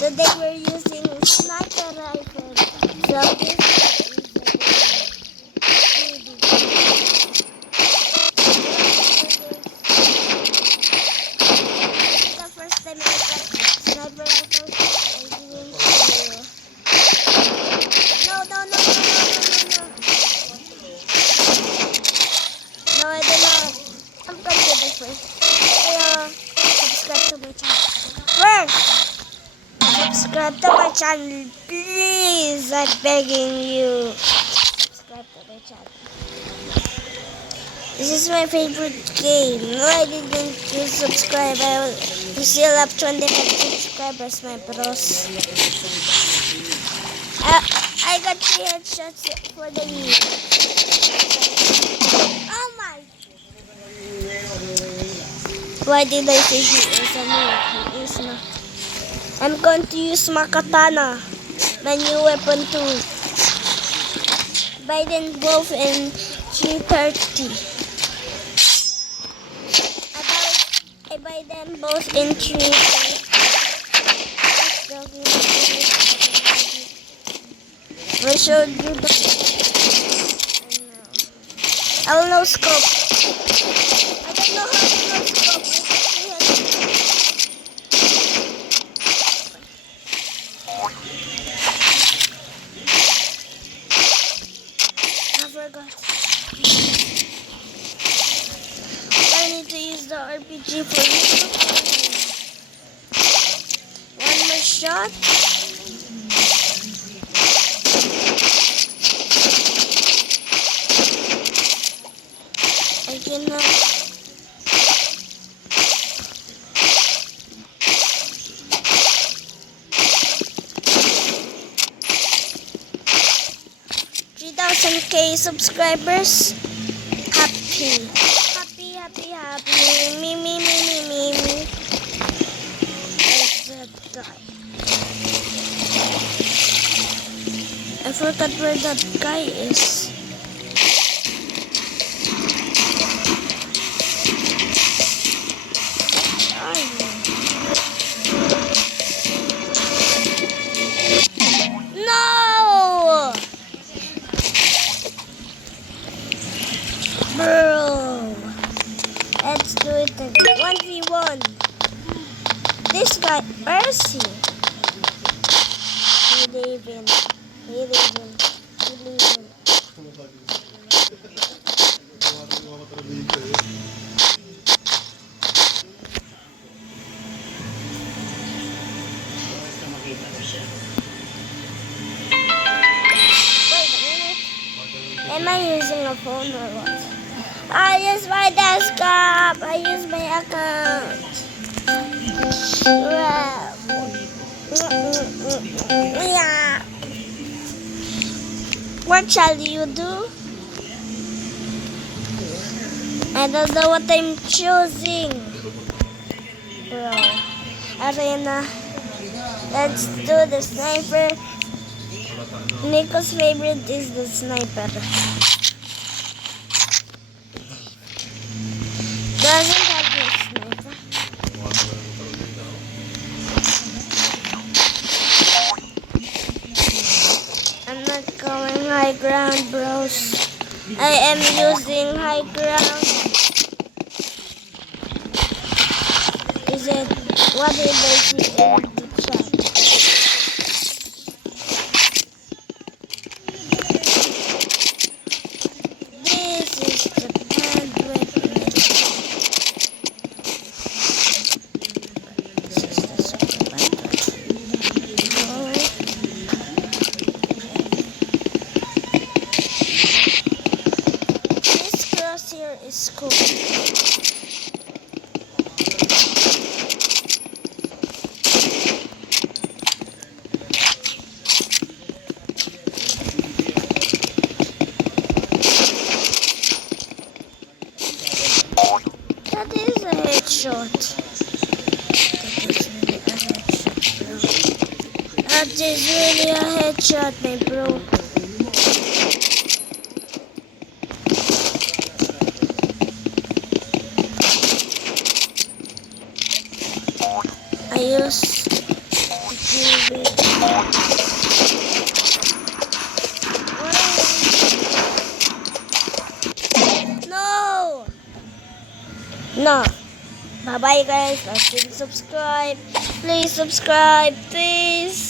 Today we're using sniper rifle. So this is the first time I got sniper rifle. I didn't show you. No. No, I don't know. I'm gonna do this first. Subscribe to my channel. Subscribe to my channel, please. I'm begging you. Subscribe to my channel. This is my favorite game. No, I didn't subscribe. We still have 25 subscribers, my bros. I got 3 headshots for the year. Oh my! Why did I say he is a noob? He is not. I'm going to use my katana, my new weapon too. Buy them both in 330. I buy them both in 330. I showed you the. I'll no scope. I don't know how to no scope. I forgot. I need to use the RPG for you. One more shot. I cannot. K subscribers. Happy. Me. Where's that guy? I forgot where that guy is. No! Bro, let's do it again. 1v1. This guy, where is he? He leaving. Wait a minute. Am I using a phone or what? I use my desktop. I use my account. Well, yeah. What shall you do? I don't know what I'm choosing. Bro, Arena. Let's do the sniper. Nico's favorite is the sniper. Doesn't have this sniper. I'm not going high ground, bros. I am using high ground. Is it? What did I see in the chat? This is the bad weapon. Here is cool. That is a headshot. That is really a headshot, my bro. I use No! No. Bye-bye guys. Please subscribe. Please subscribe. Please.